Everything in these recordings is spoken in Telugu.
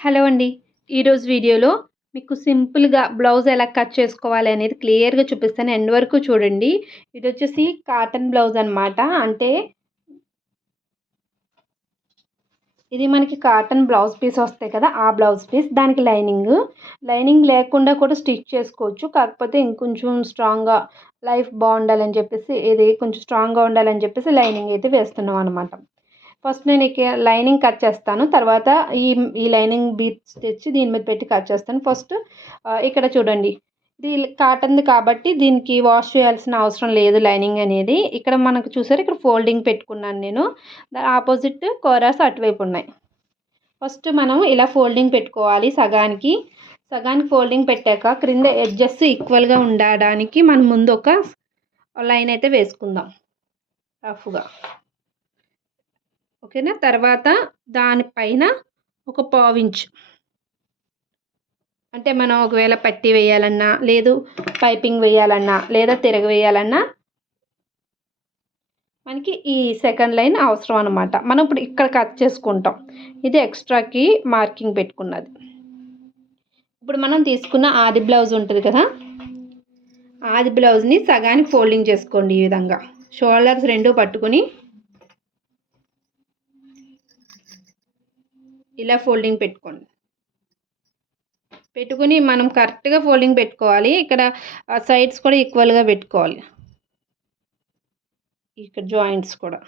హలో అండి. ఈరోజు వీడియోలో మీకు సింపుల్‌గా బ్లౌజ్ ఎలా కట్ చేసుకోవాలి అనేది క్లియర్‌గా చూపిస్తాను. ఎండ్ వరకు చూడండి. ఇదొచ్చేసి కాటన్ బ్లౌజ్ అనమాట. అంటే ఇది మనకి కాటన్ బ్లౌజ్ పీస్ వస్తాయి కదా! ఆ బ్లౌజ్ పీస్. దానికి లైనింగ్ లేకుండా కూడా స్టిచ్ చేసుకోవచ్చు. కాకపోతే ఇంకొంచెం స్ట్రాంగ్‌గా లైఫ్ బావుండాలని చెప్పేసి ఇది కొంచెం స్ట్రాంగ్‌గా ఉండాలని చెప్పేసి లైనింగ్ అయితే వేస్తున్నాం అనమాట. ఫస్ట్ నేను లైనింగ్ కట్ చేస్తాను. తర్వాత ఈ ఈ లైనింగ్ బీట్స్ తెచ్చి దీని మీద పెట్టి కట్ చేస్తాను. ఫస్ట్ ఇక్కడ చూడండి. ఇది కాటన్‌ది కాబట్టి దీనికి వాష్ చేయాల్సిన అవసరం లేదు లైనింగ్ అనేది. ఇక్కడ మనకు చూసారా ఇక్కడ ఫోల్డింగ్ పెట్టుకున్నాను నేను. ఆపోజిట్ కోరాస్ అటువైపు ఉన్నాయి. ఫస్ట్ మనం ఇలా ఫోల్డింగ్ పెట్టుకోవాలి సగానికి. సగానికి ఫోల్డింగ్ పెట్టాక క్రింద ఎడ్జెస్ ఈక్వల్‌గా ఉండడానికి మనం ముందు ఒక లైన్ అయితే వేసుకుందాం రఫ్‌గా. ఓకేనా? తర్వాత దానిపైన ఒక పావించ్ అంటే మనం ఒకవేళ పట్టీ వేయాలన్నా, లేదు పైపింగ్ వేయాలన్నా, లేదా తిరగవేయాలన్నా మనకి ఈ సెకండ్ లైన్ అవసరం అనమాట. మనం ఇప్పుడు ఇక్కడ కట్ చేసుకుంటాం. ఇది ఎక్స్ట్రాకి మార్కింగ్ పెట్టుకున్నది. ఇప్పుడు మనం తీసుకున్న ఆది బ్లౌజ్ ఉంటుంది కదా! ఆది బ్లౌజ్‌ని సగానికి ఫోల్డింగ్ చేసుకోండి ఈ విధంగా. షోల్డర్స్ 2 పట్టుకొని ఇలా ఫోల్డింగ్ పెట్టుకోండి. పెట్టుకొని మనం కరెక్ట్‌గా ఫోల్డింగ్ పెట్టుకోవాలి. ఇక్కడ సైడ్స్ కూడా ఈక్వల్‌గా పెట్టుకోవాలి. ఇక్కడ జాయింట్స్ కూడా.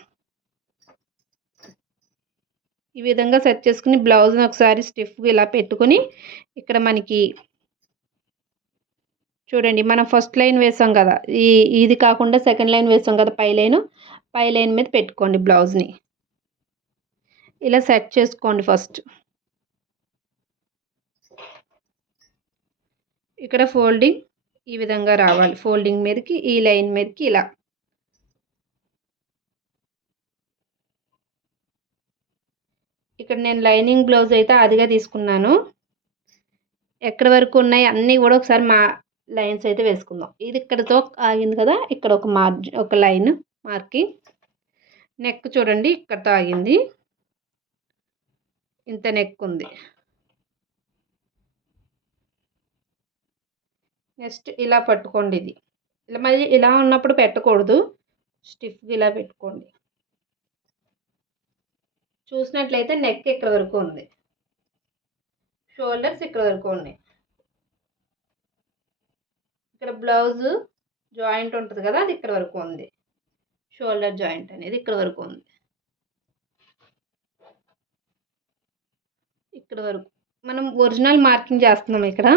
ఈ విధంగా సెట్ చేసుకొని బ్లౌజ్‌ని ఒకసారి స్టిఫ్‌గా ఇలా పెట్టుకొని ఇక్కడ మనకి చూడండి మనం ఫస్ట్ లైన్ వేసాం కదా! ఇది కాకుండా సెకండ్ లైన్ వేసాం కదా! పై లైన్ మీద పెట్టుకోండి బ్లౌజ్‌ని. ఇలా సెట్ చేసుకోండి ఫస్ట్. ఇక్కడ ఫోల్డింగ్ ఈ విధంగా రావాలి. ఫోల్డింగ్ మీదకి ఈ లైన్ మీదకి ఇలా. ఇక్కడ నేను లైనింగ్ బ్లౌజ్ అయితే అదిగా తీసుకున్నాను. ఎక్కడి వరకు ఉన్నాయి అన్నీ కూడా ఒకసారి లైన్స్ అయితే వేసుకుందాం. ఇది ఇక్కడితో ఆగింది కదా! ఇక్కడ ఒక లైన్ మార్కింగ్. నెక్ చూడండి ఇక్కడితో ఆగింది. ఇంత నెక్ ఉంది. నెక్స్ట్ ఇలా పట్టుకోండి ఇది. మళ్ళీ ఇలా ఉన్నప్పుడు పెట్టకూడదు. స్టిఫ్‌గా ఇలా పెట్టుకోండి. చూసినట్లయితే నెక్ ఇక్కడ వరకు ఉంది. షోల్డర్స్ ఇక్కడ వరకు ఉన్నాయి. ఇక్కడ బ్లౌజ్ జాయింట్ ఉంటుంది కదా! అది ఇక్కడ వరకు ఉంది. షోల్డర్ జాయింట్ అనేది ఇక్కడ వరకు ఉంది. ఇక్కడ వరకు. మనం ఒరిజినల్ మార్కింగ్ చేస్తున్నాం ఇక్కడ.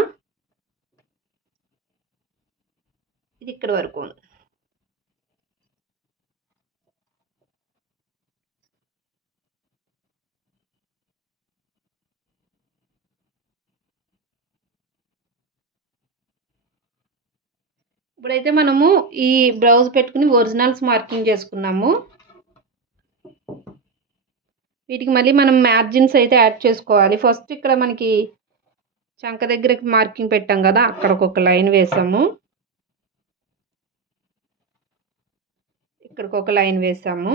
ఇది ఇక్కడ వరకు ఉంది. ఇప్పుడైతే మనము ఈ బ్లౌజ్ పెట్టుకుని ఒరిజినల్స్ మార్కింగ్ చేసుకున్నాము. వీటికి మళ్ళీ మనం మార్జిన్స్ అయితే యాడ్ చేసుకోవాలి. ఫస్ట్ ఇక్కడ మనకి చంక దగ్గరకి మార్కింగ్ పెట్టాం కదా! అక్కడ ఒక లైన్ వేసాము. ఇక్కడికి ఒక లైన్ వేసాము.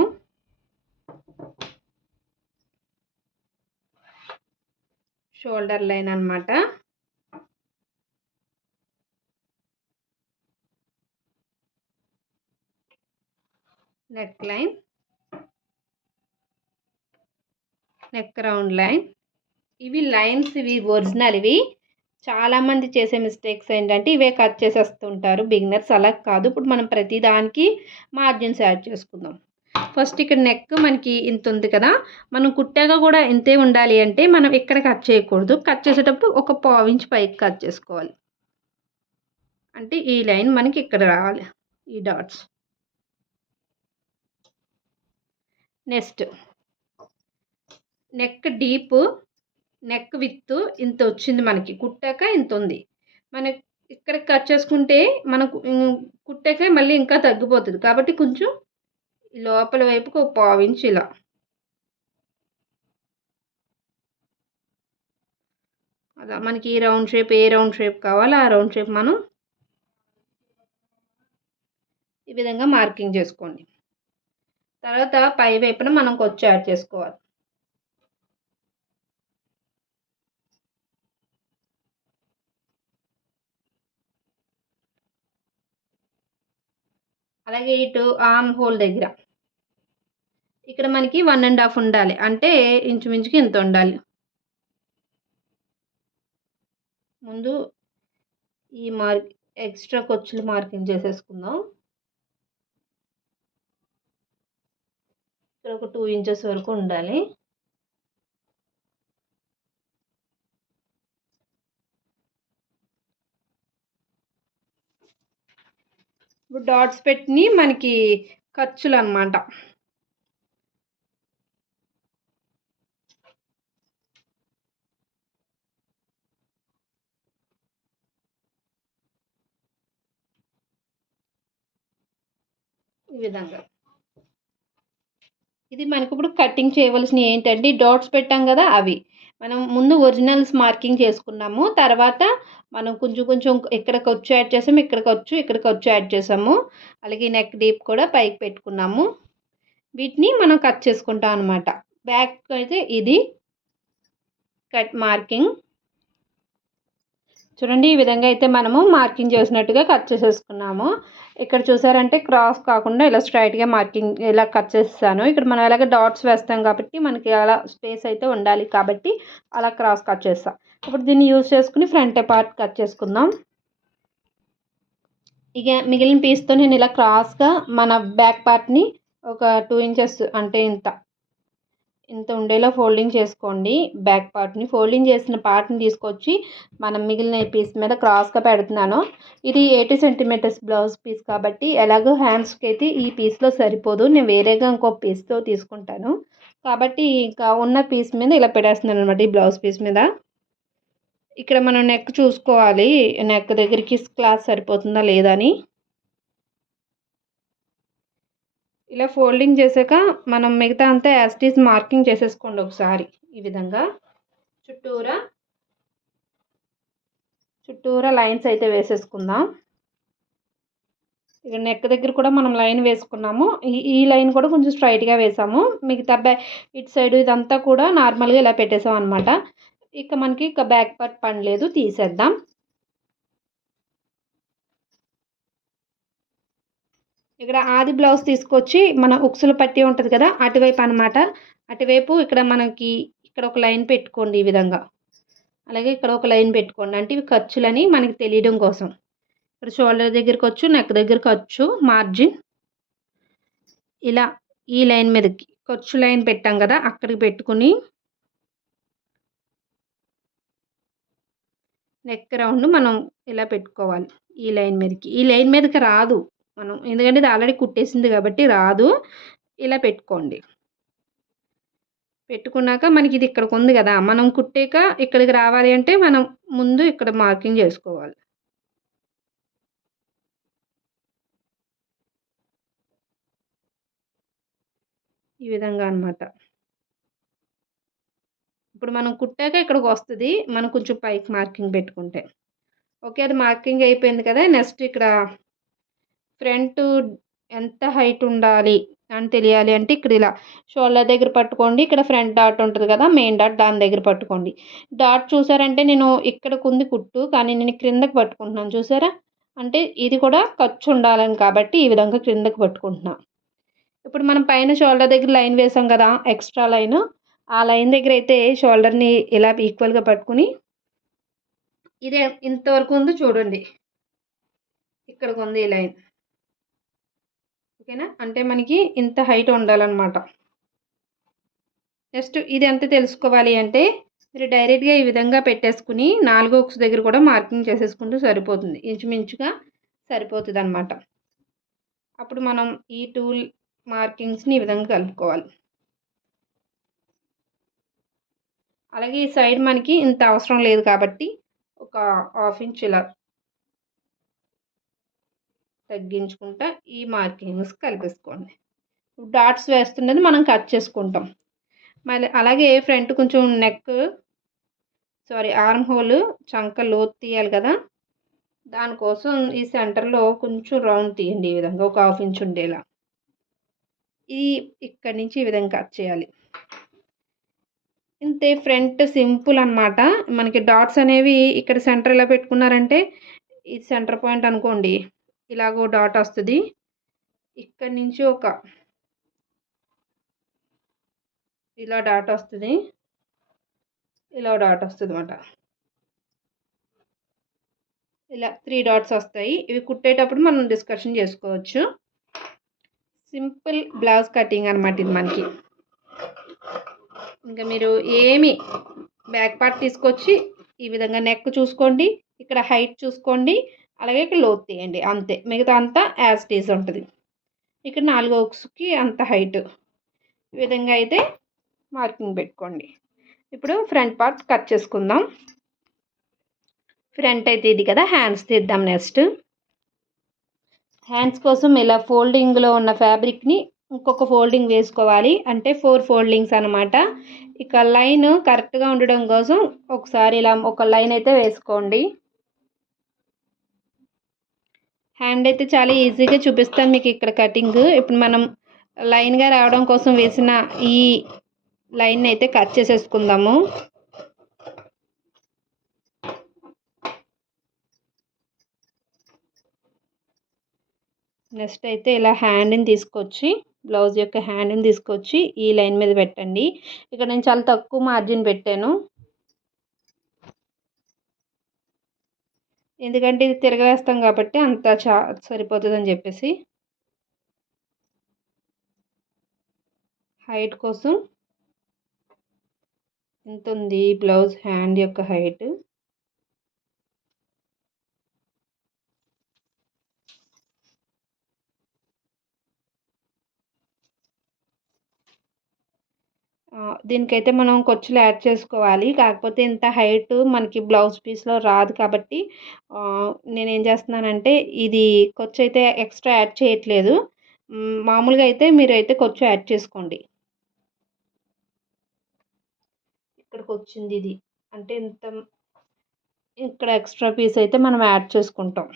షోల్డర్ లైన్ అన్నమాట. Neck line, neck round line. ఇవి లైన్స్ ఇవి ఒరిజినల్ ఇవి. చాలామంది చేసే మిస్టేక్స్ ఏంటంటే ఇవే కట్ చేసేస్తుంటారు బిగినర్స్. అలా కాదు. ఇప్పుడు మనం ప్రతి దానికి మార్జిన్స్ యాడ్ చేసుకుందాం. ఫస్ట్ ఇక్కడ నెక్ మనకి ఇంత ఉంది కదా! మనం కుట్టాక కూడా ఇంతే ఉండాలి అంటే మనం ఇక్కడ కట్ చేయకూడదు. కట్ చేసేటప్పుడు ఒక పావించ్ పైకి కట్ చేసుకోవాలి. అంటే ఈ లైన్ మనకి ఇక్కడ రావాలి. ఈ dots. Next neck deep, neck with ఇంత వచ్చింది మనకి. కుట్టాక ఇంత ఉంది. మనం ఇక్కడ కట్ చేసుకుంటే మనకు కుట్టాక మళ్ళీ ఇంకా తగ్గిపోతుంది. కాబట్టి కొంచెం లోపల వైపుకి ఒక పావించ్ ఇలా. అలా మనకి ఈ రౌండ్ షేప్ ఏ రౌండ్ షేప్ కావాలో ఆ రౌండ్ షేప్ మనం ఈ విధంగా మార్కింగ్ చేసుకోండి. తర్వాత పై వైపున మనం కొచ్చు యాడ్ చేసుకోవాలి. అలాగే ఇటు ఆర్మ్ హోల్ దగ్గర ఇక్కడ మనకి 1.5 ఉండాలి. అంటే ఇంచుమించుకి ఇంత ఉండాలి. ముందు ఈ ఎక్స్ట్రా ఖర్చులు మార్కింగ్ చేసేసుకుందాం. ఇక్కడ ఒక 2 ఇంచెస్ వరకు ఉండాలి. ఇప్పుడు డాట్స్ పెట్టి మనకి ఖర్చులు అన్నమాట. ఈ విధంగా ఇది మనకి ఇప్పుడు కటింగ్ చేయవలసినవి ఏంటంటే డాట్స్ పెట్టాం కదా అవి మనం ముందు ఒరిజినల్స్ మార్కింగ్ చేసుకున్నాము. తర్వాత మనం కొంచెం కొంచెం ఇక్కడ ఖర్చు యాడ్ చేసాము, ఇక్కడ ఖర్చు యాడ్ చేసాము. అలాగే నెక్ డీప్ కూడా పైకి పెట్టుకున్నాము. వీటిని మనం కట్ చేసుకుంటాం అనమాట. బ్యాక్ అయితే ఇది కట్ మార్కింగ్ చూడండి. ఈ విధంగా అయితే మనము మార్కింగ్ చేసినట్టుగా కట్ చేసేసుకున్నాము. ఇక్కడ చూసారంటే క్రాస్ కాకుండా ఇలా స్ట్రైట్గా మార్కింగ్ ఇలా కట్ చేస్తాను. ఇక్కడ మనం ఎలాగ డాట్స్ వేస్తాం కాబట్టి మనకి అలా స్పేస్ అయితే ఉండాలి కాబట్టి అలా క్రాస్ కట్ చేస్తాం. ఇప్పుడు దీన్ని యూజ్ చేసుకుని ఫ్రంట్ పార్ట్ కట్ చేసుకుందాం. ఇక మిగిలిన పీస్తో నేను ఇలా క్రాస్గా మన బ్యాక్ పార్ట్ని ఒక 2 ఇంచెస్ అంటే ఇంత ఉండేలా ఫోల్డింగ్ చేసుకోండి. బ్యాక్ పార్ట్ని ఫోల్డింగ్ చేసిన పార్ట్ని తీసుకొచ్చి మనం మిగిలిన పీస్ మీద క్రాస్గా పెడుతున్నాను. ఇది 80 సెంటీమీటర్స్ బ్లౌజ్ పీస్ కాబట్టి ఎలాగో హ్యాండ్స్కి అయితే ఈ పీస్లో సరిపోదు. నేను వేరేగా ఇంకో పీస్తో తీసుకుంటాను కాబట్టి ఇంకా ఉన్న పీస్ మీద ఇలా పెట్టేస్తున్నాను అనమాట. ఈ బ్లౌజ్ పీస్ మీద ఇక్కడ మనం నెక్ చూసుకోవాలి. నెక్ దగ్గరికి క్లాత్ సరిపోతుందా లేదా అని. ఇలా ఫోల్డింగ్ చేశాక మనం మిగతా అంతా యాజ్ ఇట్ ఈజ్ మార్కింగ్ చేసేసుకోండి ఒకసారి. ఈ విధంగా చుట్టూరా లైన్స్ అయితే వేసేసుకుందాం. ఇక నెక్ దగ్గర కూడా మనం లైన్ వేసుకున్నాము. ఈ లైన్ కూడా కొంచెం స్ట్రైట్గా వేసాము. మిగతా ఇటు సైడ్ ఇదంతా కూడా నార్మల్గా ఇలా పెట్టేసాం అనమాట. ఇక మనకి బ్యాక్ పార్ట్ పని లేదు, తీసేద్దాం. ఇక్కడ ఆది బ్లౌజ్ తీసుకొచ్చి మన ఉక్సులు పట్టి ఉంటుంది కదా అటువైపు అనమాట. అటువైపు ఇక్కడ మనకి ఇక్కడ ఒక లైన్ పెట్టుకోండి ఈ విధంగా. అలాగే ఇక్కడ ఒక లైన్ పెట్టుకోండి. అంటే ఇవి ఖర్చులని మనకి తెలియడం కోసం. ఇక్కడ షోల్డర్ దగ్గరికి వచ్చు, నెక్ దగ్గరికి వచ్చు మార్జిన్ ఇలా ఈ లైన్ మీదకి ఖర్చు లైన్ పెట్టాం కదా అక్కడికి పెట్టుకుని నెక్ రౌండ్ మనం ఇలా పెట్టుకోవాలి. ఈ లైన్ మీదకి రాదు మనం, ఎందుకంటే ఇది ఆల్రెడీ కుట్టేసింది కాబట్టి రాదు. ఇలా పెట్టుకోండి. పెట్టుకున్నాక మనకి ఇది ఇక్కడికి ఉంది కదా, మనం కుట్టాక ఇక్కడికి రావాలి అంటే మనం ముందు ఇక్కడ మార్కింగ్ చేసుకోవాలి. ఈ విధంగా అనమాట. ఇప్పుడు మనం కుట్టాక ఇక్కడికి వస్తుంది. మనం కొంచెం పైకి మార్కింగ్ పెట్టుకుంటే ఓకే. అది మార్కింగ్ అయిపోయింది కదా. నెక్స్ట్ ఇక్కడ ఫ్రంట్ ఎంత హైట్ ఉండాలి అని తెలియాలి అంటే ఇక్కడ ఇలా షోల్డర్ దగ్గర పట్టుకోండి. ఇక్కడ ఫ్రంట్ డాట్ ఉంటుంది కదా, మెయిన్ డాట్, దాని దగ్గర పట్టుకోండి. డాట్ చూసారంటే నేను ఇక్కడికి ఉంది కుట్టు, కానీ నేను క్రిందకి పట్టుకుంటున్నాను చూసారా. అంటే ఇది కూడా ఖర్చు ఉండాలని కాబట్టి ఈ విధంగా క్రిందకి పట్టుకుంటున్నాను. ఇప్పుడు మనం పైన షోల్డర్ దగ్గర లైన్ వేసాం కదా, ఎక్స్ట్రా లైన్, ఆ లైన్ దగ్గర అయితే షోల్డర్ని ఇలా ఈక్వల్గా పట్టుకుని ఇదే ఇంతవరకు ఉంది చూడండి, ఇక్కడికి ఉంది ఈ లైన్. ఓకేనా, అంటే మనకి ఇంత హైట్ ఉండాలన్నమాట. నెక్స్ట్ ఇది ఎంత తెలుసుకోవాలి అంటే మీరు డైరెక్ట్గా ఈ విధంగా పెట్టేసుకుని 4 ఉక్స్ దగ్గర కూడా మార్కింగ్ చేసేసుకుంటూ సరిపోతుంది. ఇంచుమించుగా సరిపోతుంది అనమాట. అప్పుడు మనం ఈ టూల్ మార్కింగ్స్ని ఈ విధంగా కలుపుకోవాలి. అలాగే ఈ సైడ్ మనకి ఇంత అవసరం లేదు కాబట్టి ఒక 1/2 ఇంచ్ ఇలా తగ్గించుకుంటా ఈ మార్కింగ్స్ కలిపేసుకోండి. డాట్స్ వేస్తున్నది మనం కట్ చేసుకుంటాం. మళ్ళీ అలాగే ఫ్రంట్ కొంచెం ఆర్మ్ హోల్ చంక లోతు తీయాలి కదా, దానికోసం ఈ సెంటర్లో కొంచెం రౌండ్ తీయండి. ఈ విధంగా ఒక 1/2 ఇంచ్ ఉండేలా ఇక్కడి నుంచి ఈ విధంగా కట్ చేయాలి. ఇంతే, ఫ్రంట్ సింపుల్ అనమాట. మనకి డాట్స్ అనేవి ఇక్కడ సెంటర్ ఇలా పెట్టుకున్నారంటే ఇది సెంటర్ పాయింట్ అనుకోండి, ఇలాగో డాట్ వస్తుంది. ఇక్కడి నుంచి ఒక ఇలా డాట్ వస్తుంది, ఇలా డాట్ వస్తుంది అన్నమాట. ఇలా 3 డాట్స్ వస్తాయి. ఇవి కుట్టేటప్పుడు మనం డిస్కషన్ చేసుకోవచ్చు. సింపుల్ బ్లౌజ్ కటింగ్ అనమాట ఇది మనకి. ఇంకా మీరు ఏమి బ్యాక్ పార్ట్ తీసుకొచ్చి ఈ విధంగా నెక్ చూసుకోండి, ఇక్కడ హైట్ చూసుకోండి, అలాగే ఇక్కడ లోతు తీయండి, అంతే. మిగతా అంతా యాజ్ ఇట్ ఈజ్ ఉంటుంది. ఇక్కడ 4 హుక్స్కి అంత హైట్ ఈ విధంగా అయితే మార్కింగ్ పెట్టుకోండి. ఇప్పుడు ఫ్రంట్ పార్ట్ కట్ చేసుకుందాం. ఫ్రంట్ అయితే ఇది కదా, హ్యాండ్స్ తీద్దాం. నెక్స్ట్ హ్యాండ్స్ కోసం ఇలా ఫోల్డింగ్లో ఉన్న ఫ్యాబ్రిక్ని ఇంకొక ఫోల్డింగ్ వేసుకోవాలి, అంటే 4 ఫోల్డింగ్స్ అనమాట. ఇక లైన్ కరెక్ట్గా ఉండడం కోసం ఒకసారి ఇలా ఒక లైన్ అయితే వేసుకోండి. హ్యాండ్ అయితే చాలా ఈజీగా చూపిస్తాను మీకు ఇక్కడ కటింగ్. ఇప్పుడు మనం లైన్గా రావడం కోసం వేసిన ఈ లైన్ అయితే కట్ చేసేసుకుందాము. నెక్స్ట్ అయితే ఇలా హ్యాండ్ని తీసుకొచ్చి, బ్లౌజ్ యొక్క హ్యాండ్ని తీసుకొచ్చి ఈ లైన్ మీద పెట్టండి. ఇక్కడ నేను చాలా తక్కువ మార్జిన్ పెట్టాను, ఎందుకంటే ఇది తిరగవేస్తాం కాబట్టి అంత సరిపోతుందని చెప్పేసి. హైట్ కోసం ఎంత ఉంది బ్లౌజ్ హ్యాండ్ యొక్క హైట్? దీనికైతే మనం ఖర్చులు యాడ్ చేసుకోవాలి, కాకపోతే ఇంత హైట్ మనకి బ్లౌజ్ పీస్లో రాదు కాబట్టి నేనేం చేస్తున్నానంటే ఇది ఖర్చు అయితే ఎక్స్ట్రా యాడ్ చేయట్లేదు. మామూలుగా అయితే మీరైతే ఖర్చు యాడ్ చేసుకోండి. ఇక్కడికి వచ్చింది ఇది అంటే ఇంత, ఇక్కడ ఎక్స్ట్రా పీస్ అయితే మనం యాడ్ చేసుకుంటాం.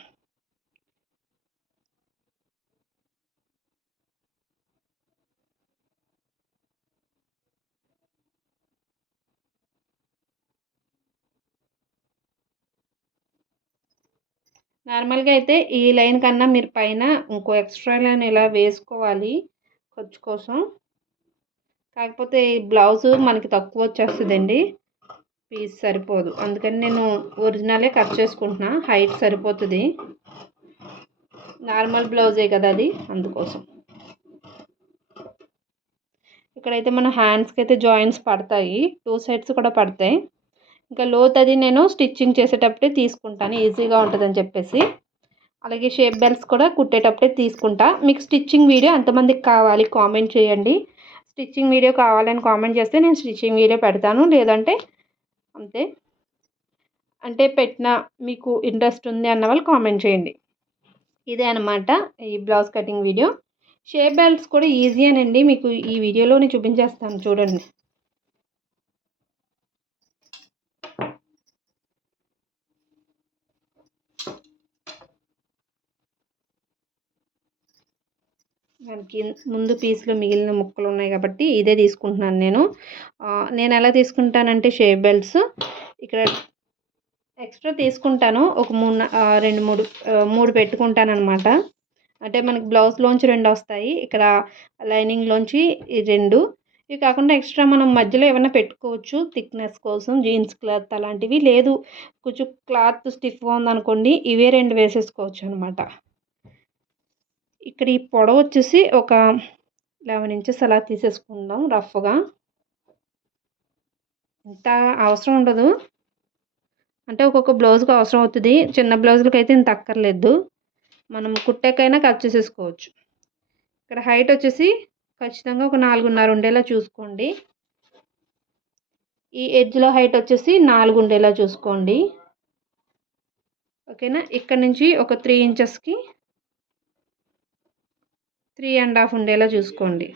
నార్మల్గా అయితే ఈ లైన్ కన్నా మీరు పైన ఇంకో ఎక్స్ట్రా లైన్ ఇలా వేసుకోవాలి ఖర్చు కోసం. కాకపోతే ఈ బ్లౌజు మనకి తక్కువ వచ్చేస్తుందండి, పీస్ సరిపోదు, అందుకని నేను ఒరిజినలే కట్ చేసుకుంటున్నా. హైట్ సరిపోతుంది, నార్మల్ బ్లౌజే కదా అది, అందుకోసం. ఇక్కడైతే మన హ్యాండ్స్కి అయితే జాయింట్స్ పడతాయి, 2 సైడ్స్ కూడా పడతాయి. ఇంకా లోత్ అది నేను స్టిచ్చింగ్ చేసేటప్పుడే తీసుకుంటాను, ఈజీగా ఉంటుందని చెప్పేసి. అలాగే షేప్ బెల్ట్స్ కూడా కుట్టేటప్పుడే తీసుకుంటా. మీకు స్టిచ్చింగ్ వీడియో ఎంతమందికి కావాలి కామెంట్ చేయండి. స్టిచ్చింగ్ వీడియో కావాలని కామెంట్ చేస్తే నేను స్టిచ్చింగ్ వీడియో పెడతాను, లేదంటే అంతే. అంటే పెట్టిన మీకు ఇంట్రెస్ట్ ఉంది అన్న వాళ్ళు కామెంట్ చేయండి. ఇదే అనమాట ఈ blouse cutting video. Shape belts కూడా ఈజీయేనండి, మీకు ఈ వీడియోలోనే చూపించేస్తాను చూడండి. మనకి ముందు పీస్లో మిగిలిన ముక్కలు ఉన్నాయి కాబట్టి ఇదే తీసుకుంటున్నాను నేను. నేను ఎలా తీసుకుంటానంటే షేప్ బెల్ట్స్ ఇక్కడ ఎక్స్ట్రా తీసుకుంటాను, ఒక 3 పెట్టుకుంటాను అనమాట. అంటే మనకి బ్లౌజ్లోంచి 2 వస్తాయి, ఇక్కడ లైనింగ్లోంచి 2. ఇవి కాకుండా ఎక్స్ట్రా మనం మధ్యలో ఏమైనా పెట్టుకోవచ్చు థిక్నెస్ కోసం, జీన్స్ క్లాత్ అలాంటివి. లేదు కొంచెం క్లాత్ స్టిఫ్గా ఉందనుకోండి, ఇవే 2 వేసేసుకోవచ్చు అనమాట. ఇక్కడ ఈ పొడవు వచ్చేసి ఒక 11 ఇంచెస్ అలా తీసేసుకుందాం రఫ్గా. ఇంత అవసరం ఉండదు, అంటే ఒక్కొక్క బ్లౌజ్కి అవసరం అవుతుంది. చిన్న బ్లౌజులకి అయితే ఇంత అక్కర్లేదు, మనం కుట్టాకైనా కట్ చేసేసుకోవచ్చు. ఇక్కడ హైట్ వచ్చేసి ఖచ్చితంగా ఒక 4.5 ఉండేలా చూసుకోండి. ఈ ఎడ్జ్లో హైట్ వచ్చేసి 4 ఉండేలా చూసుకోండి, ఓకేనా. ఇక్కడ నుంచి ఒక 3 ఇంచెస్కి 3.5 ఉండేలా చూసుకోండి.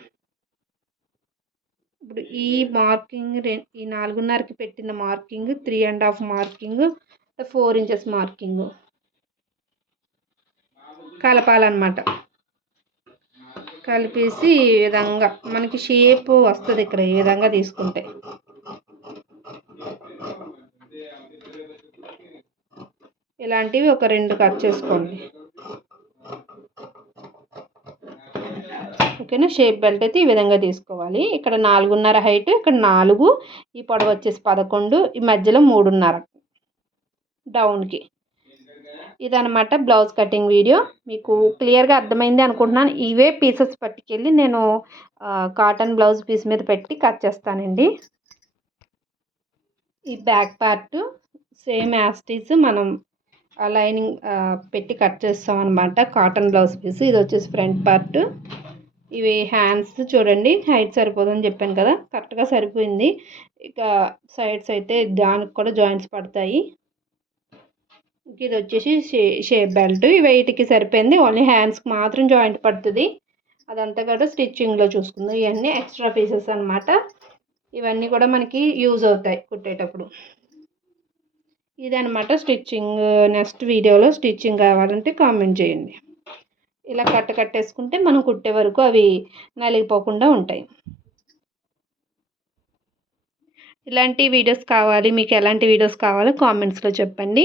ఇప్పుడు ఈ మార్కింగ్ ఈ 4.5కి పెట్టిన మార్కింగ్, 3.5 మార్కింగ్, 4 ఇంచెస్ మార్కింగ్ కలపాలన్నమాట. కలిపేసి ఈ విధంగా మనకి షేప్ వస్తుంది ఇక్కడ, ఈ విధంగా తీసుకుంటే. ఇలాంటివి ఒక 2 కట్ చేసుకోండి. ఓకేనా. షేప్ బెల్ట్ అయితే ఈ విధంగా తీసుకోవాలి. ఇక్కడ 4.5 హైట్, ఇక్కడ 4, ఈ పొడవు వచ్చేసి 11, ఈ మధ్యలో 3.5 డౌన్కి. ఇదనమాట బ్లౌజ్ కటింగ్ వీడియో. మీకు క్లియర్గా అర్థమైంది అనుకుంటున్నాను. ఇవే పీసెస్ పట్టుకెళ్ళి నేను కాటన్ బ్లౌజ్ పీస్ మీద పెట్టి కట్ చేస్తానండి. ఈ బ్యాక్ పార్ట్ సేమ్ యాస్టీస్ మనం లైనింగ్ పెట్టి కట్ చేస్తాం అనమాట. Cotton blouse piece. ఇది వచ్చేసి ఫ్రంట్ పార్ట్. ఇవి హ్యాండ్స్ చూడండి, హైట్ సరిపోదని చెప్పాను కదా, కరెక్ట్గా సరిపోయింది. ఇక సైడ్స్ అయితే దానికి కూడా జాయింట్స్ పడతాయి. ఇది వచ్చేసి షేప్ బెల్ట్. వీటికి సరిపోయింది, ఓన్లీ హ్యాండ్స్కి మాత్రం జాయింట్ పడుతుంది. అదంతా కూడా స్టిచ్చింగ్లో చూసుకుందాం. ఇవన్నీ ఎక్స్ట్రా పీసెస్ అనమాట. ఇవన్నీ కూడా మనకి యూజ్ అవుతాయి కుట్టేటప్పుడు. ఇదనమాట స్టిచ్చింగ్. నెక్స్ట్ వీడియోలో స్టిచ్చింగ్ కావాలంటే కామెంట్ చేయండి. ఇలా కట్టేసుకుంటే మనం కుట్టే వరకు అవి నలిగిపోకుండా ఉంటాయి. ఇలాంటి వీడియోస్ కావాలి, మీకు ఎలాంటి వీడియోస్ కావాలో కామెంట్స్లో చెప్పండి.